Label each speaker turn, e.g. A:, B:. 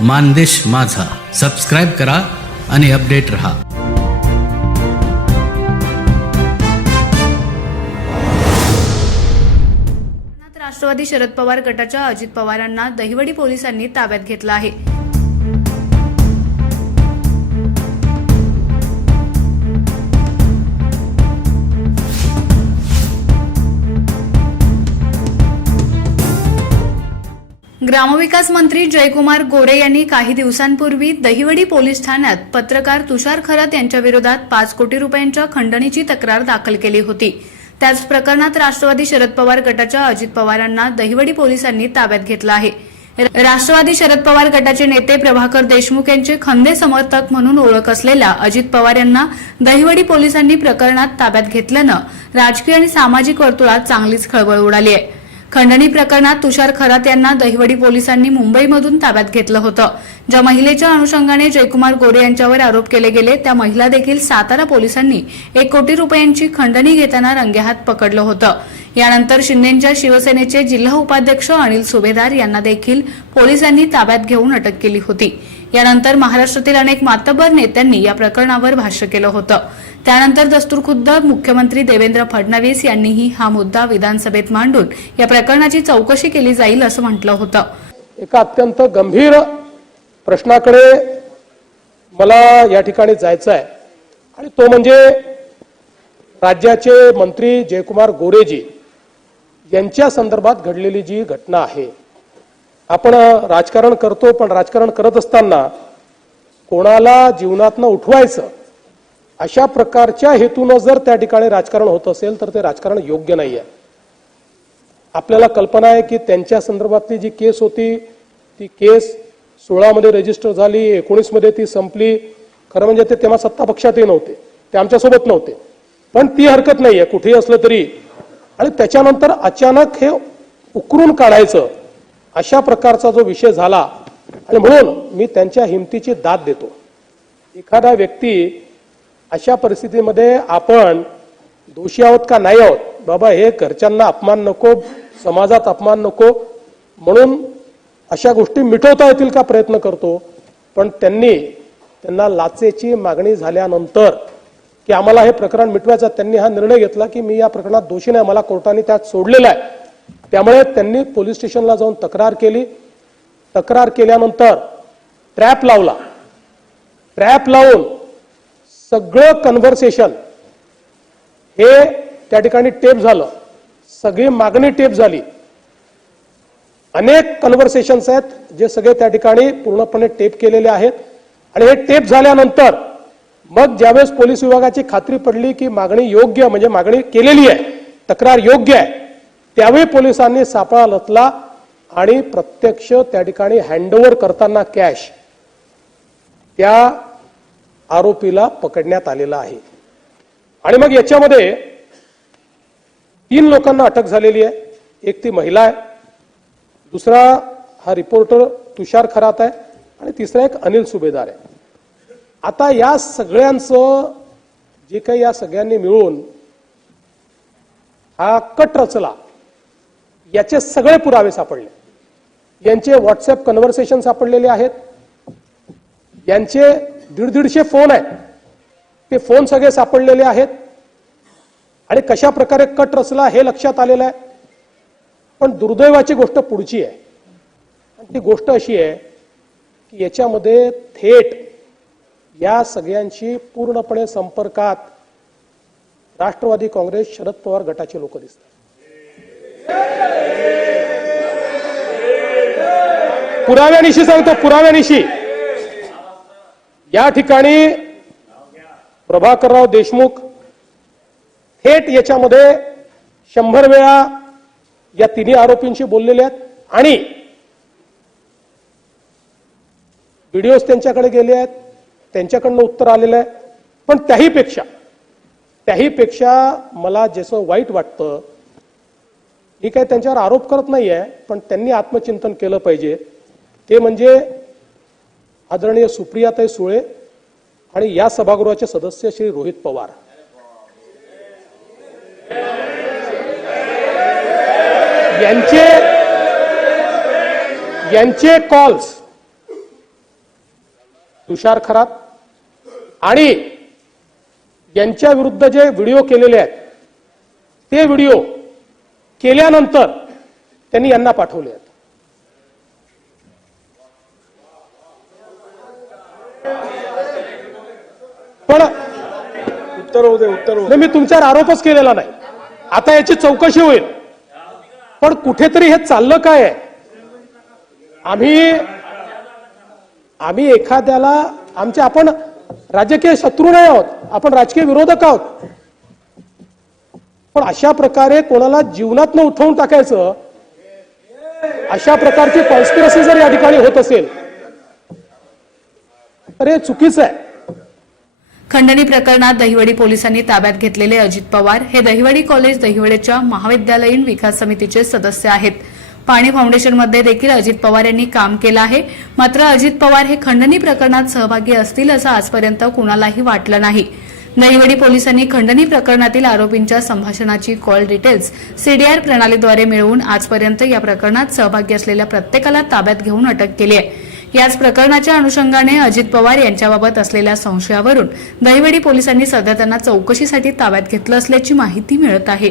A: मानदेश माझा. सबस्क्राईब करा आणि अपडेट रहा.
B: राष्ट्रवादी शरद पवार गटाच्या अजित पवारांना दहिवडी पोलिसांनी ताब्यात घेतलं आहे. ग्रामविकास मंत्री जयकुमार गोरे यांनी काही दिवसांपूर्वी दहिवडी पोलीस ठाण्यात पत्रकार तुषार खरात यांच्या विरोधात पाच कोटी रुपयांच्या खंडणीची तक्रार दाखल केली होती. त्याच प्रकरणात राष्ट्रवादी शरद पवार गटाच्या अजित पवारांना दहिवडी पोलिसांनी ताब्यात घेतलं आहे. राष्ट्रवादी शरद पवार गटाचे नेते प्रभाकर देशमुख यांचे खंदे समर्थक म्हणून ओळख असलेल्या अजित पवार यांना दहिवडी पोलिसांनी प्रकरणात ताब्यात घेतल्यानं राजकीय आणि सामाजिक वर्तुळात चांगलीच खळबळ उडाली आहे. खंडणी प्रकरणात तुषार खरात यांना दहिवडी पोलिसांनी मुंबईमधून ताब्यात घेतलं होतं. ज्या महिलेच्या अनुषंगाने जयकुमार गोरे यांच्यावर आरोप केले गेले त्या महिला देखील सातारा पोलिसांनी एक कोटी रुपयांची खंडणी घेताना रंगेहात पकडलं होतं. यानंतर शिंदेच्या शिवसेनेचे जिल्हा उपाध्यक्ष अनिल सुभेदार यांना देखील पोलिसांनी ताब्यात घेऊन अटक केली होती. यानंतर महाराष्ट्रातील अनेक मातब्बर नेत्यांनी या प्रकरणावर भाष्य केलं होतं. त्यानंतर दस्तूरखुद्द मुख्यमंत्री देवेंद्र फडणवीस यांनीही हा मुद्दा विधानसभेत मांडून या प्रकरणाची चौकशी केली जाईल असं म्हटलं होतं.
C: एका अत्यंत गंभीर प्रश्नाकडे मला या ठिकाणी जायचं आहे. आणि तो म्हणजे राज्याचे मंत्री जयकुमार गोरेजी यांच्या संदर्भात घडलेली जी घटना आहे. आपण राजकारण करतो पण राजकारण करत असताना कोणाला जीवनातनं उठवायचं अशा प्रकारच्या हेतूनं जर त्या ठिकाणी राजकारण होत असेल तर ते राजकारण योग्य नाही आहे आपल्याला कल्पना आहे की त्यांच्या संदर्भातली जी केस होती ती केस सोळामध्ये रजिस्टर झाली एकोणीसमध्ये ती संपली. खरं म्हणजे ते तेव्हा सत्ता पक्षातही नव्हते. ते आमच्यासोबत नव्हते. पण ती हरकत नाही आहे कुठेही असलं तरी. आणि त्याच्यानंतर अचानक हे उकरून काढायचं अशा प्रकारचा जो विषय झाला. आणि म्हणून मी त्यांच्या हिमतीची दाद देतो. एखादा व्यक्ती अशा परिस्थितीमध्ये आपण दोषी आहोत का नाही आहोत? बाबा हे घरच्यांना अपमान नको समाजात अपमान नको. म्हणून अशा गोष्टी मिटवता येतील का प्रयत्न करतो. पण त्यांनी त्यांना लाचेची मागणी झाल्यानंतर की आम्हाला हे प्रकरण मिटवायचं त्यांनी हा निर्णय घेतला की मी या प्रकरणात दोषी नाही मला कोर्टाने त्यात सोडलेलं आहे. त्यामुळे त्यांनी पोलीस स्टेशनला जाऊन तक्रार केली. तक्रार केल्यानंतर ट्रॅप लावला. ट्रॅप लावून सगळं कन्व्हर्सेशन हे त्या ठिकाणी टेप झालं. सगळी मागणी टेप झाली. अनेक कन्व्हर्सेशन्स आहेत जे सगळे त्या ठिकाणी पूर्णपणे टेप केलेले आहेत. आणि हे टेप झाल्यानंतर मग ज्यावेळेस पोलीस विभागाची खात्री पडली की मागणी योग्य म्हणजे मागणी केलेली आहे तक्रार योग्य आहे त्यावेळी पोलिसांनी सापळा लतला आणि प्रत्यक्ष त्या ठिकाणी हँडओव्हर करताना कॅश त्या आरोपीला पकडण्यात आलेला आहे. आणि मग याच्यामध्ये तीन लोकांना अटक झालेली आहे. एक ती महिला आहे. दुसरा हा रिपोर्टर तुषार खरात आहे. आणि तिसरा एक अनिल सुभेदार आहे. आता या सगळ्यांचं जे काही या सगळ्यांनी मिळून हा कट रचला याचे सगळे पुरावे सापडले. यांचे व्हॉट्सअप कन्व्हर्सेशन सापडलेले आहेत. यांचे दीड दीडशे फोन आहेत ते फोन सगळे सापडलेले आहेत. आणि कशा प्रकारे कट रचला हे लक्षात आलेलं आहे. पण दुर्दैवाची गोष्ट पुढची आहे. आणि ती गोष्ट अशी आहे की याच्यामध्ये थेट या सगळ्यांशी पूर्णपणे संपर्कात राष्ट्रवादी काँग्रेस शरद पवार गटाचे लोक दिसतात. पुराव्यानिशी सांगतो पुराव्यानिशी. या ठिकाणी प्रभाकरराव देशमुख थेट याच्यामध्ये शंभर वेळा या तिन्ही आरोपींशी बोललेले आहेत आणि व्हिडिओज त्यांच्याकडे गेले आहेत त्यांच्याकडनं उत्तर आलेलं आहे. पण त्याही पेक्षा त्याही पेक्षा मला जसं वाईट वाटतं मी काय त्यांच्यावर आरोप करत नाही आहे पण त्यांनी आत्मचिंतन केलं पाहिजे. ते म्हणजे आदरणीय सुप्रियाताई सुळे आणि या सभागृहाचे सदस्य श्री रोहित पवार. यांचे यांचे कॉल्स तुषार खरात आणि यांच्या विरुद्ध जे व्हिडिओ केलेले आहेत ते व्हिडिओ केल्यानंतर त्यांनी यांना पाठवले आहेत. पण
D: उत्तर होऊ दे उत्तर होऊ दे.
C: नाही, मी तुमच्यावर आरोपच केलेला नाही. आता याची चौकशी होईल. पण कुठेतरी हे चाललं काय? आहे आम्ही आम्ही एखाद्याला आमचे आपण राजकीय शत्रू नाही आहोत आपण राजकीय विरोधक आहोत. पण अशा प्रकारे कोणाला जीवनात न उठवून टाकायचं अशा प्रकारची कॉन्स्पिरसी जर या ठिकाणी होत असेल तर हे चुकीचं आहे.
B: खंडणी प्रकरणात दहिवडी पोलिसांनी ताब्यात घेतलेले अजित पवार हे दहिवडी कॉलेज दहिवडीच्या महाविद्यालयीन विकास समितीचे सदस्य आहेत. पाणी फाउंडेशनमध्ये देखील अजित पवार यांनी काम केलं आहे. मात्र अजित पवार हे खंडणी प्रकरणात सहभागी असतील असं आजपर्यंत कुणालाही वाटलं नाही. दहिवडी पोलिसांनी खंडणी प्रकरणातील आरोपींच्या संभाषणाची कॉल डिटेल्स सीडीआर प्रणालीद्वारे मिळवून आजपर्यंत या प्रकरणात सहभागी असलेल्या प्रत्येकाला ताब्यात घेऊन अटक केली आहे. याच प्रकरणाच्या अनुषंगाने अजित पवार यांच्याबाबत असलेल्या संशयावरून दहिवडी पोलिसांनी सध्या त्यांना चौकशीसाठी ताब्यात घेतलं असल्याची माहिती मिळत आहे.